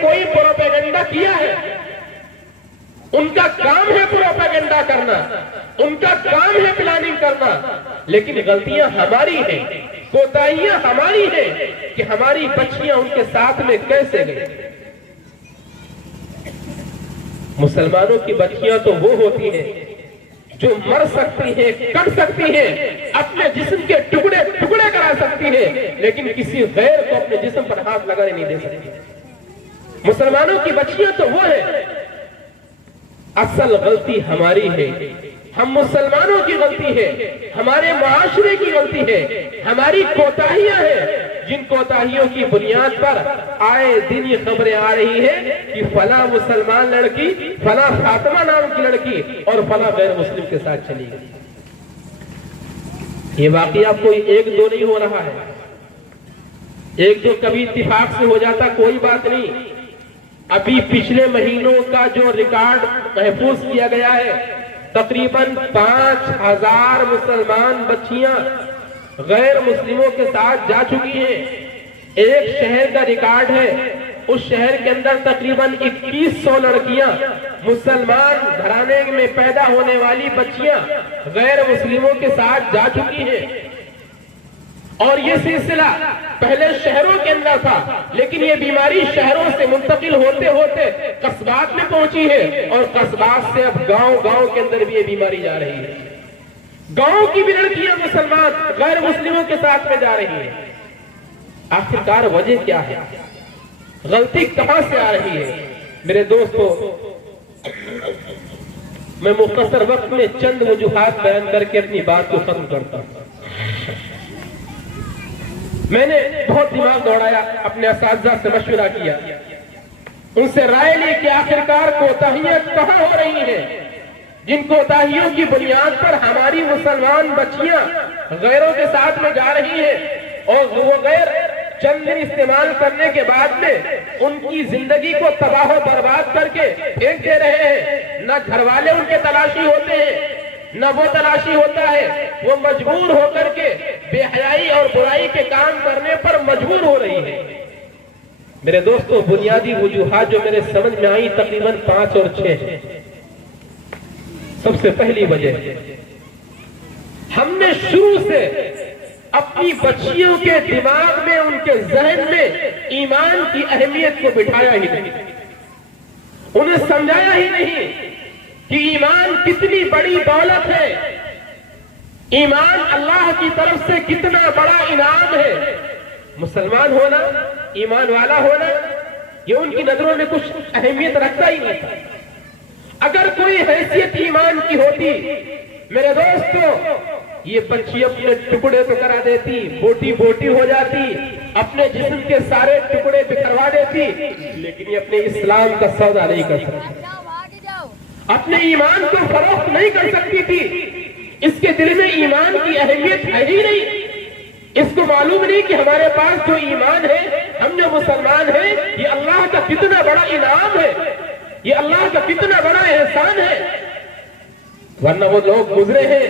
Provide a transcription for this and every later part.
کوئی پروپیگنڈا کیا ہے، ان کا کام ہے پروپیگنڈا کرنا، ان کا کام ہے پلاننگ کرنا، لیکن غلطیاں ہماری ہیں، کوتاہیاں ہماری ہیں کہ ہماری بچیاں ان کے ساتھ میں کیسے گئیں۔ مسلمانوں کی بچیاں تو وہ ہوتی ہیں جو مر سکتی ہیں، کٹ سکتی ہیں، اپنے جسم کے ٹکڑے ٹکڑے کرا سکتی ہیں، لیکن کسی غیر کو اپنے جسم پر ہاتھ لگانے نہیں دے سکتی۔ مسلمانوں کی بچیاں تو وہ ہیں۔ اصل غلطی ہماری ہے، ہم مسلمانوں کی غلطی ہے، ہمارے معاشرے کی غلطی ہے، ہماری کوتاہیاں ہیں، جن کوتاہیوں کی بنیاد پر آئے دن یہ خبریں آ رہی ہیں کہ فلاں مسلمان لڑکی، فلاں فاطمہ نام کی لڑکی اور فلاں غیر مسلم کے ساتھ چلی گئی۔ یہ واقعہ کوئی ایک دو نہیں ہو رہا ہے، ایک دو کبھی اتفاق سے ہو جاتا کوئی بات نہیں۔ ابھی پچھلے مہینوں کا جو ریکارڈ محفوظ کیا گیا ہے، تقریباً 5000 مسلمان بچیاں غیر مسلموں کے ساتھ جا چکی ہیں۔ ایک شہر کا ریکارڈ ہے، اس شہر کے اندر تقریباً 2100 لڑکیاں، مسلمان گھرانے میں پیدا ہونے والی بچیاں غیر مسلموں کے ساتھ جا چکی ہیں۔ اور یہ سلسلہ پہلے شہروں کے اندر تھا، لیکن یہ بیماری شہروں سے منتقل ہوتے ہوتے قصبات میں پہنچی ہے، اور قصبات سے اب گاؤں گاؤں کے اندر بھی یہ بیماری جا رہی ہے۔ گاؤں کی بھی لڑکیاں مسلمان غیر مسلموں کے ساتھ میں جا رہی ہیں۔ آخرکار وجہ کیا ہے؟ غلطی کہاں سے آ رہی ہے؟ میرے دوستو، میں مختصر وقت میں چند وجوہات بیان کر کے اپنی بات کو ختم کرتا ہوں۔ میں نے بہت دماغ دوڑایا، اپنے اساتذہ سے مشورہ کیا، ان سے رائے لی کہ آخرکار کوتاہیاں کہاں ہو رہی ہیں، جن کوتاہیوں کی بنیاد پر ہماری مسلمان بچیاں غیروں کے ساتھ میں جا رہی ہیں، اور وہ غیر چند دن استعمال کرنے کے بعد میں ان کی زندگی کو تباہ و برباد کر کے پھینک دے رہے ہیں۔ نہ گھر والے ان کے تلاشی ہوتے ہیں، نہ وہ تلاشی ہوتا ہے، وہ مجبور ہو کر کے بے حیائی اور برائی کے کام کرنے پر مجبور ہو رہی ہے۔ میرے دوستو، بنیادی وجوہات جو میرے سمجھ میں آئی تقریباً 5 اور 6 ہیں۔ سب سے پہلی وجہ، ہم نے شروع سے اپنی بچیوں کے دماغ میں، ان کے ذہن میں ایمان کی اہمیت کو بٹھایا ہی نہیں، انہیں سمجھایا ہی نہیں کہ ایمان کتنی بڑی دولت ہے، ایمان اللہ کی طرف سے کتنا بڑا انعام ہے۔ مسلمان ہونا، ایمان والا ہونا، یہ ان کی نظروں میں کچھ اہمیت رکھتا ہی نہیں تھا۔ اگر کوئی حیثیت ایمان کی ہوتی، میرے دوستو، یہ بچی اپنے ٹکڑے تو کرا دیتی، بوٹی بوٹی ہو جاتی، اپنے جسم کے سارے ٹکڑے بکھروا دیتی، لیکن یہ اپنے اسلام کا سودا نہیں کر سکتی، اپنے ایمان کو فروخت نہیں کر سکتی تھی۔ اس کے دل میں ایمان کی اہمیت ہے ہی نہیں، اس کو معلوم نہیں کہ ہمارے پاس جو ایمان ہے، ہم جو مسلمان ہیں، یہ اللہ کا کتنا بڑا انعام ہے، یہ اللہ کا کتنا بڑا احسان ہے۔ ورنہ وہ لوگ گزرے ہیں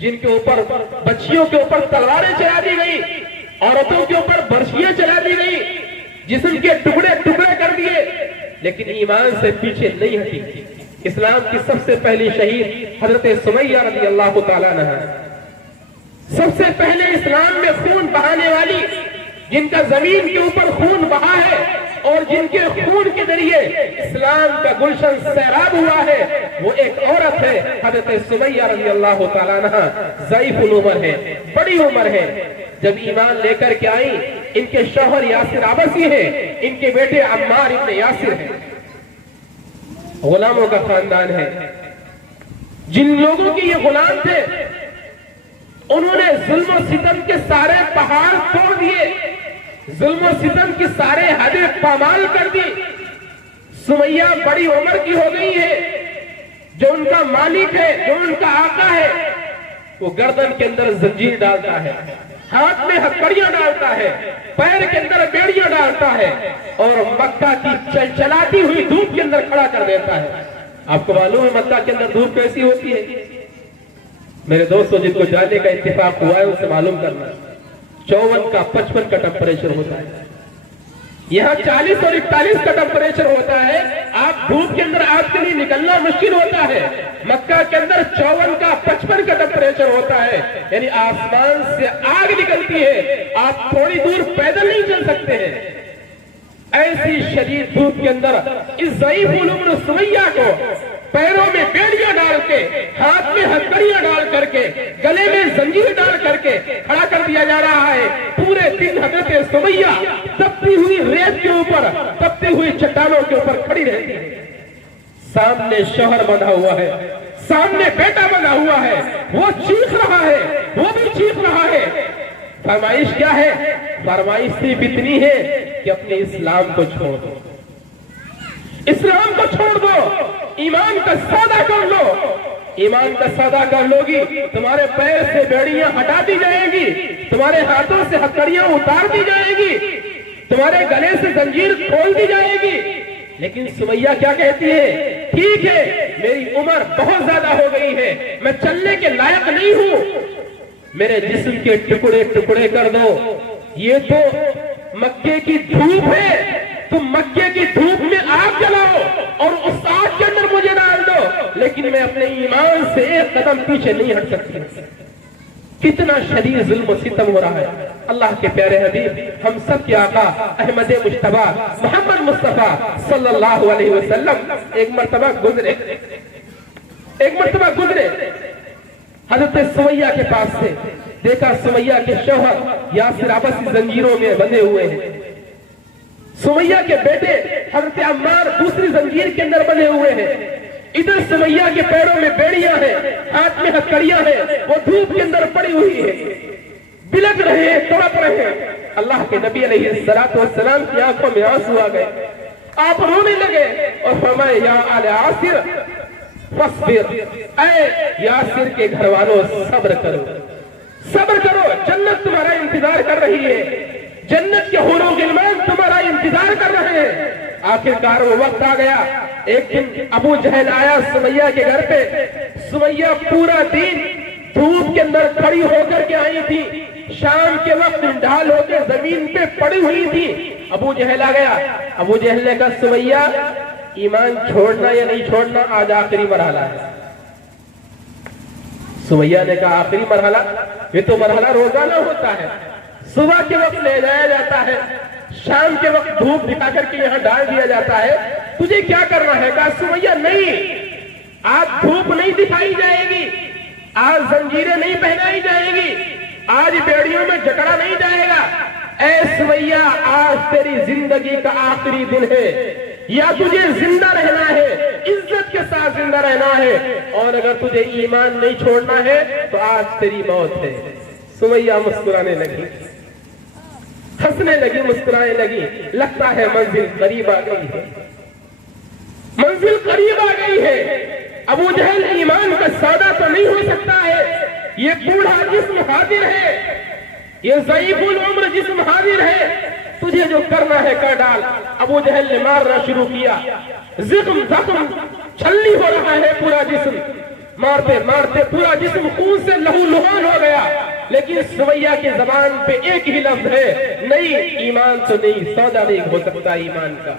جن کے اوپر، بچیوں کے اوپر تلواریں چلا دی گئی، عورتوں کے اوپر برشیاں چلا دی گئی، جسم کے ٹکڑے ٹکڑے کر دیے، لیکن ایمان سے پیچھے نہیں ہٹی۔ اسلام کی سب سے پہلی شہید حضرت سمیہ رضی اللہ تعالیٰ عنہ، سب سے پہلے اسلام میں خون بہانے والی، جن کا زمین کے اوپر خون بہا ہے اور جن کے خون کے ذریعے اسلام کا گلشن سیراب ہوا ہے، وہ ایک عورت ہے، حضرت سمیہ رضی اللہ تعالیٰ عنہ۔ ضعیف العمر ہے، بڑی عمر ہے، جب ایمان لے کر کے آئیں، ان کے شوہر یاسر عبسی ہیں، ان کے بیٹے عمار ابن یاسر ہیں، غلاموں کا خاندان ہے۔ جن لوگوں کے یہ غلام تھے، انہوں نے ظلم و ستم کے سارے پہاڑ توڑ دیے، ظلم و ستم کی سارے حدیں پامال کر دی۔ سمیہ بڑی عمر کی ہو گئی ہے، جو ان کا مالک ہے، جو ان کا آقا ہے، وہ گردن کے اندر زنجیر ڈالتا ہے، ہاتھ میں ہتھکڑیاں ڈالتا ہے، پیر کے اندر بیڑیاں ڈالتا ہے، اور مکہ کی چلچلاتی ہوئی دھوپ کے اندر کھڑا کر دیتا ہے۔ آپ کو معلوم ہے مکہ کے اندر دھوپ کیسی ہوتی ہے؟ میرے دوستوں، جن کو جاننے کا اتفاق ہوا ہے، اسے معلوم کرنا، 54 کا 55 کا ٹمپریچر ہوتا ہے۔ یہاں 40 اور 41 کا ٹمپریچر ہوتا ہے، آپ دھوپ کے اندر آپ کے لیے نکلنا مشکل ہوتا ہے۔ مکہ کے اندر 54 کا 55 کا ٹمپریچر ہوتا ہے، یعنی آسمان سے آگ نکلتی ہے، آپ تھوڑی دور پیدل نہیں چل سکتے ہیں۔ ایسی شدید دھوپ کے اندر اس ضعیف العمر سمیہ کو پیروں میں بیڑیاں ڈال کے، ہاتھ میں ہتھکڑیاں ڈال کر کے، گلے میں زنجیر ڈال کر کے کھڑا کر دیا جا رہا ہے۔ پورے دن حضرت سمیہ تپتی ہوئی ریت کے اوپر، تپتی ہوئی چٹانوں کے اوپر کھڑی رہتی ہے۔ سامنے شوہر بندھا ہوا ہے، سامنے بیٹا بندھا ہوا ہے، وہ چیخ رہا ہے، وہ بھی چیخ رہا ہے۔ فرمائش کیا ہے؟ فرمائش صرف اتنی ہے کہ اپنے اسلام کو چھوڑ دو، اسلام کو چھوڑ دو، ایمان کا سودا کر لو۔ ایمان کا سودا کر لو گی، تمہارے پیر سے بیڑیاں ہٹا دی جائیں گی، تمہارے ہاتھوں سے ہتھکڑیاں اتار دی جائیں گی، تمہارے گلے سے زنجیر کھول دی جائے گی۔ لیکن سمیہ کیا کہتی ہے؟ ٹھیک ہے، میری عمر بہت زیادہ ہو گئی ہے، میں چلنے کے لائق نہیں ہوں، میرے جسم کے ٹکڑے ٹکڑے کر دو۔ یہ تو مکے کی دھوپ ہے، تم مکے کی دھوپ میں آگ جلاؤ اور اس آگ کے اندر مجھے ڈال دو، لیکن میں اپنے ایمان سے ایک قدم پیچھے نہیں ہٹ سکتی۔ کتنا شدید ظلم و ستم ہو رہا ہے۔ اللہ کے پیارے حبیب، ہم سب کے آقا احمد مجتبی محمد مصطفیٰ صلی اللہ علیہ وسلم ایک مرتبہ گزرے حضرت سمیہ کے پاس سے، دیکھا سمیہ کے شوہر یاسر آپسی زنجیروں میں بندھے ہوئے ہیں، سمیہ کے بیٹے حضرت عمار دوسری زنجیر کے اندر بندھے ہوئے ہیں، ادھر سمیہ کے پیروں میں بیڑیاں ہیں، ہاتھ میں ہتھکڑیاں ہیں، وہ دھوپ کے اندر پڑی ہوئی ہے، بلک رہے ہیں، تڑپ رہے ہیں۔ اللہ کے نبی علیہ السلام کی آنکھوں میں آنسو آ گئے، آپ رونے لگے اور فرمائے یا آل یاسر فاصبر، اے یاسر کے گھر والوں صبر کرو، صبر کرو، جنت تمہارا انتظار کر رہی ہے، جنت کے حور و غلمان تمہارا انتظار کر رہے ہیں۔ آخر کار وہ وقت آ گیا، ایک دن ابو جہل آیا سمیہ کے گھر پہ، سمیہ پورا دن دھوپ کے اندر کھڑی ہو کر کے آئی تھی، شام کے وقت ڈھال ہو کے زمین پہ پڑی ہوئی تھی۔ ابو جہل آ گیا، ابو جہل نے کہا سمیہ ایمان چھوڑنا یا نہیں چھوڑنا، آج آخری مرحلہ ہے۔ سمیہ نے کہا آخری مرحلہ؟ یہ تو مرحلہ روزانہ ہوتا ہے، صبح کے وقت لے جایا جاتا ہے، شام کے وقت دھوپ دکھا کر کے یہاں ڈال دیا جاتا ہے، تجھے کیا کرنا ہے؟ کہا سمیہ نہیں، آج دھوپ نہیں دکھائی جائے گی، آج زنجیریں نہیں پہنائی جائے گی، آج بیڑیوں میں جکڑا نہیں جائے گا۔ اے سمیہ، آج تیری زندگی کا آخری دن ہے، یا تجھے زندہ رہنا ہے، عزت کے ساتھ زندہ رہنا ہے، اور اگر تجھے ایمان نہیں چھوڑنا ہے تو آج تیری موت ہے۔ سمیہ مسکرانے لگی، ہنسنے لگی، مسکرانے لگی، لگتا ہے منزل قریب آ گئی ہے، منزل قریب آ گئی ہے۔ ابو جہل ایمان کا سودا تو نہیں ہو سکتا ہے، یہ بوڑھا جسم حاضر ہے، یہ ضعیف العمر جسم حاضر ہے، تجھے جو کرنا ہے کر ڈال۔ ابو جہل نے مارنا شروع کیا، زخم چھلنی ہو رہا ہے پورا جسم، مارتے مارتے پورا جسم خون سے لہو لہان ہو گیا، لیکن سمیہ کی زبان پہ ایک ہی لفظ ہے، نہیں، ایمان تو نہیں، سودا نہیں ہو سکتا ایمان کا۔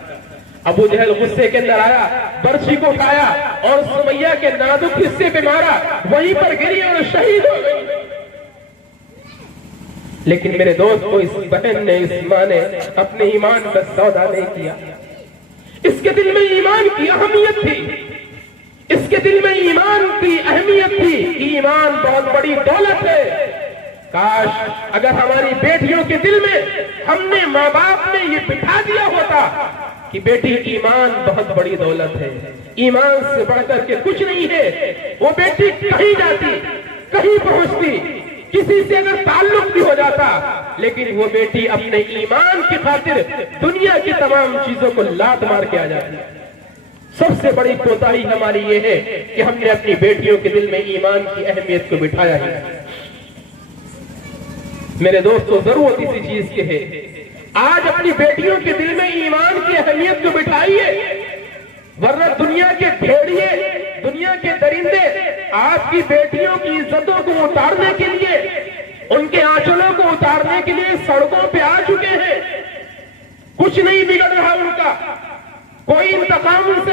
ابو جہل غصے کے اندر آیا، برچھی کو اٹھایا اور سمیہ کے نازک حصے پہ مارا، وہیں پر گری اور شہید ہو گئی۔ لیکن میرے دوست کو، اس بہن نے، اس ماں نے اپنے ایمان کا سودا نہیں کیا، اس کے دل میں ایمان کی اہمیت تھی، اس کے دل میں ایمان کی اہمیت تھی، ایمان بہت بڑی دولت ہے۔ کاش اگر ہماری بیٹیوں کے دل میں ہم نے، ماں باپ نے یہ بٹھا دیا ہوتا کہ بیٹی ایمان بہت بڑی دولت ہے، ایمان سے بڑھ کر کے کچھ نہیں ہے، وہ بیٹی کہیں جاتی، کہیں پہنچتی، کسی سے اگر تعلق بھی ہو جاتا، لیکن وہ بیٹی اپنے ایمان کی خاطر دنیا کی تمام چیزوں کو لات مار کے آ جاتی۔ سب سے بڑی کوتاہی ہماری یہ ہے کہ ہم نے اپنی بیٹیوں کے دل میں ایمان کی اہمیت کو بٹھایا ہی۔ میرے دوستو، ضرورت اسی چیز کی ہے، آج اپنی بیٹیوں کے دل میں ایمان کی اہمیت کو بٹھائیے، ورنہ دنیا کے بھیڑیے، دنیا کے درندے آپ کی بیٹیوں کی عزتوں کو اتارنے کے لیے، ان کے آنچلوں کو اتارنے کے لیے سڑکوں پہ آ چکے ہیں۔ کچھ نہیں بگڑ رہا ان کا، کوئی انتقام ان سے